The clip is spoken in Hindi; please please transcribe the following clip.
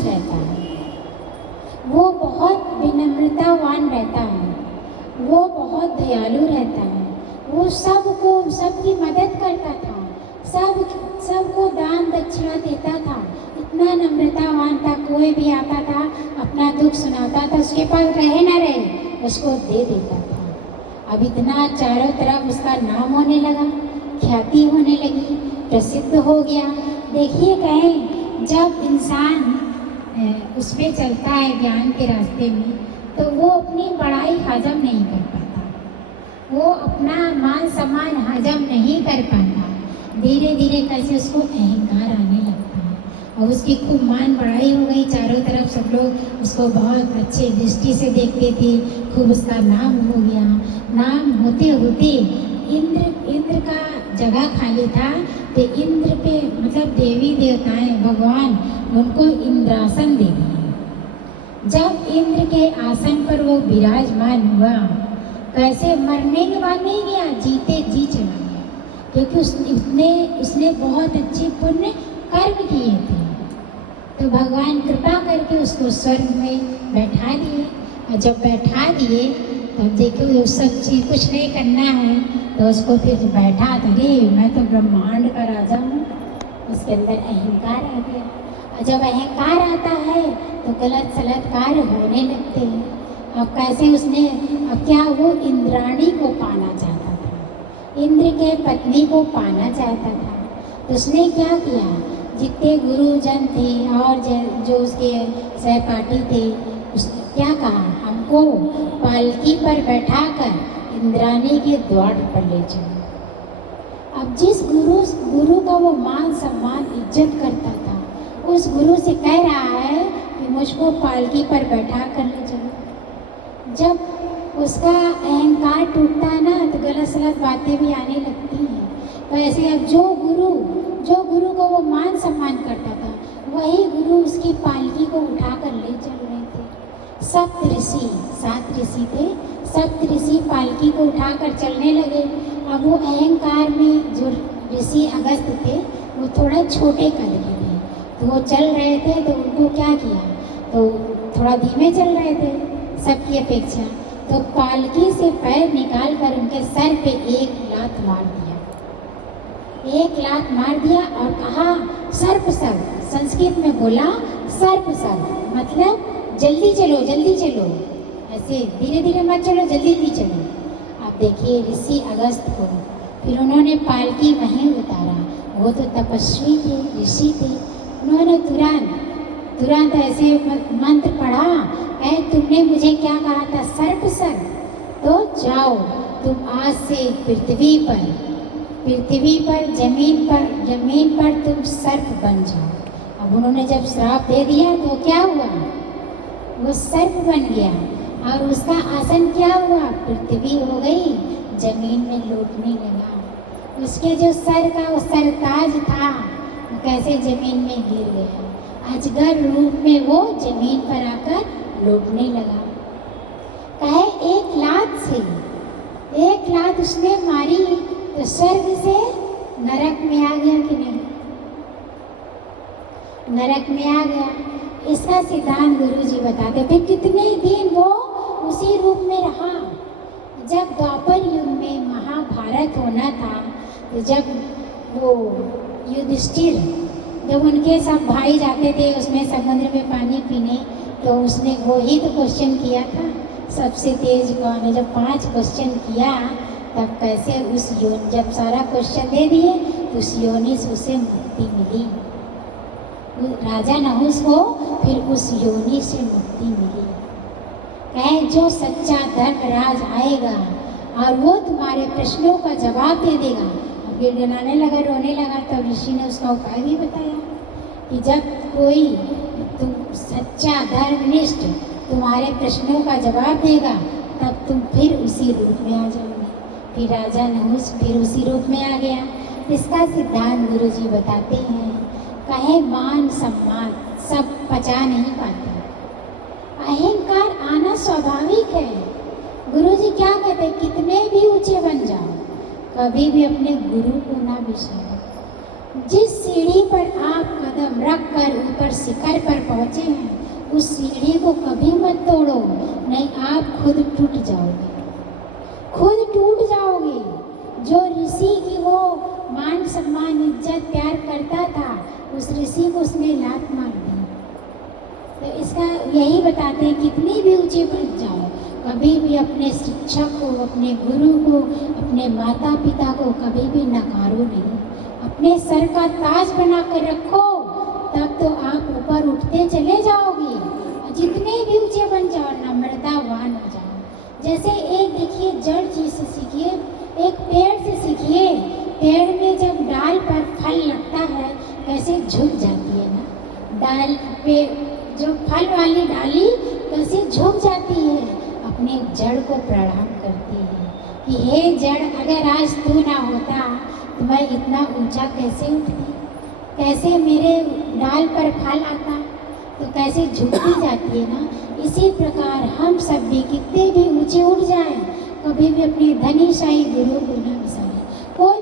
खुश रहता है, वो बहुत विनम्रतावान रहता है, वो बहुत दयालु रहता है, वो सबकी मदद करता था, सबको दान दक्षिणा देता था, इतना नम्रतावान था। कोई भी आता था अपना दुख सुनाता था, उसके पास रहे ना रहे उसको दे देता था। अब इतना चारों तरफ उसका नाम होने लगा, ख्याति होने लगी, प्रसिद्ध हो गया। देखिए कहें जब इंसान उस पर चलता है ज्ञान के रास्ते में, तो वो अपनी बड़ाई हजम नहीं कर पाता, वो अपना मान सम्मान हजम नहीं कर पाता। धीरे धीरे कैसे उसको अहंकार आने लगता है और उसकी खूब मान बढ़ाई हो गई। चारों तरफ सब लोग उसको बहुत अच्छे दृष्टि से देखते थे, खूब उसका नाम हो गया। नाम होते होते इंद्र का जगह खाली था, तो इंद्र पे मतलब देवी देवताएं भगवान उनको इंद्रासन दे दिए। जब इंद्र के आसन पर वो विराजमान हुआ, कैसे मरने के बाद नहीं गया, जीते जी चला गया, क्योंकि उसने बहुत अच्छे पुण्य कर्म किए थे। तो भगवान कृपा करके उसको स्वर्ग में बैठा दिए, और जब बैठा दिए तब देखो सब चीज़ कुछ नहीं करना है, तो उसको फिर बैठा तो रे मैं तो ब्रह्मांड का राजा हूँ, उसके अंदर अहंकार आ गया। और जब अहंकार आता है तो गलत सलत कार्य होने लगते हैं। अब कैसे उसने, अब क्या वो इंद्राणी को पाना चाहता था, इंद्र के पत्नी को पाना चाहता था, तो उसने क्या किया, जितने गुरुजन थे और जो उसके सहपाठी थे, उसने क्या कहा, हमको पालकी पर बैठाकर इंद्राणी के द्वार पर ले चलो। अब जिस गुरु का वो मान सम्मान इज्जत करता था, उस गुरु से कह रहा है कि मुझको पालकी पर बैठा कर ले चलो। जब उसका अहंकार टूटता है ना, तो गलत सलत बातें भी आने लगती हैं। तो ऐसे अब जो गुरु को वो मान सम्मान करता था, वही गुरु उसकी पालकी को उठा कर ले चल रहे थे। सात ऋषि थे, सप्त ऋषि पालकी को उठाकर चलने लगे। अब वो अहंकार में जो ऋषि अगस्त थे, वो थोड़ा छोटे कद के थे, तो वो चल रहे थे, तो उनको क्या किया, तो थोड़ा धीमे चल रहे थे सबकी अपेक्षा, तो पालकी से पैर निकाल कर उनके सर पे एक लात मार दिया और कहा सर्प सर्प, संस्कृत में बोला सर्प सर्प, मतलब जल्दी चलो, ऐसे धीरे धीरे मत चलो, जल्दी चलो। आप देखिए ऋषि अगस्त को फिर उन्होंने पालकी वहीं उतारा। वो तो तपस्वी थे, ऋषि थे, उन्होंने तुरंत ऐसे मंत्र पढ़ा, तुमने मुझे क्या कहा था, सर्प सर्प, तो जाओ तुम आज से पृथ्वी पर जमीन पर तुम सर्प बन जाओ। अब उन्होंने जब श्राप दे दिया तो क्या हुआ, वो सर्प बन गया और उसका आसन क्या हुआ, पृथ्वी हो गई, जमीन में लौटने लगा। उसके जो सर का वो सरताज था, वो कैसे जमीन में गिर गया, अजगर रूप में वो जमीन पर आकर लौटने लगा। कहे एक लात उसने मारी तो स्वर्ग से नरक में आ गया कि नहीं, नरक में आ गया। इसका सिद्धांत गुरु जी बताते थे। कितने दिन वो उसी रूप में रहा। जब द्वापर युग में महाभारत होना था, तो जब वो युधिष्ठिर, जब उनके सब भाई जाते थे उसमें समुद्र में पानी पीने, तो उसने वो ही तो क्वेश्चन किया था, सबसे तेज कौन है। जब 5 क्वेश्चन किया, तब कैसे उस योनि, जब सारा क्वेश्चन दे दिए तो उस योनि से उसे मुक्ति मिली। राजा नहुस को फिर उस योनि से मुक्ति मिली। कहे जो सच्चा धर्मराज आएगा और वो तुम्हारे प्रश्नों का जवाब दे देगा। अब ये डराने लगा, रोने लगा, तब ऋषि ने उसका उपाय भी बताया कि जब कोई तुम सच्चा धर्मनिष्ठ तुम्हारे प्रश्नों का जवाब देगा, तब तुम फिर उसी रूप में आ जाओगे। फिर राजा नहुस फिर उसी रूप में आ गया। इसका सिद्धांत गुरु जी बताते हैं। कहे मान सम्मान सब पचा नहीं पाते, अहंकार आना स्वाभाविक है। गुरु जी क्या कहते हैं, कितने भी ऊंचे बन जाओ, कभी भी अपने गुरु को ना बिसरो। जिस सीढ़ी पर आप कदम रख कर ऊपर शिखर पर पहुँचे हैं, उस सीढ़ी को कभी मत तोड़ो, नहीं आप खुद टूट जाओगे, खुद टूट जाओगे। जो ऋषि की वो मान सम्मान इज्जत प्यार करता था, उस ऋषि को उसने लात मार दी। तो इसका यही बताते हैं, कितनी भी ऊंचे पर जाओ, कभी भी अपने शिक्षक को, अपने गुरु को, अपने माता पिता को कभी भी नकारो नहीं। अपने सर का ताज बना कर रखो, तब तो आप ऊपर उठते चले जाओगे। और जितने भी ऊंचे बन जाओ, नम्रतावान हो जाओ। जैसे एक देखिए जड़ चीज से सीखिए, एक पेड़ से सीखिए। पेड़ में जब डाल पर फल लगता है, कैसे झुक जाती है ना डाल पे, जो फल वाली डाली कैसे झुक जाती है, अपने जड़ को प्रणाम करती है कि हे जड़, अगर आज तू ना होता तो मैं इतना ऊंचा कैसे उठती, कैसे मेरे डाल पर फल आता, तो कैसे झुकती जाती है ना। इसी प्रकार हम सब भी कितने भी ऊंचे उठ जाएं, कभी भी अपने धनीशाही गुरु को ना बिसारें। कोई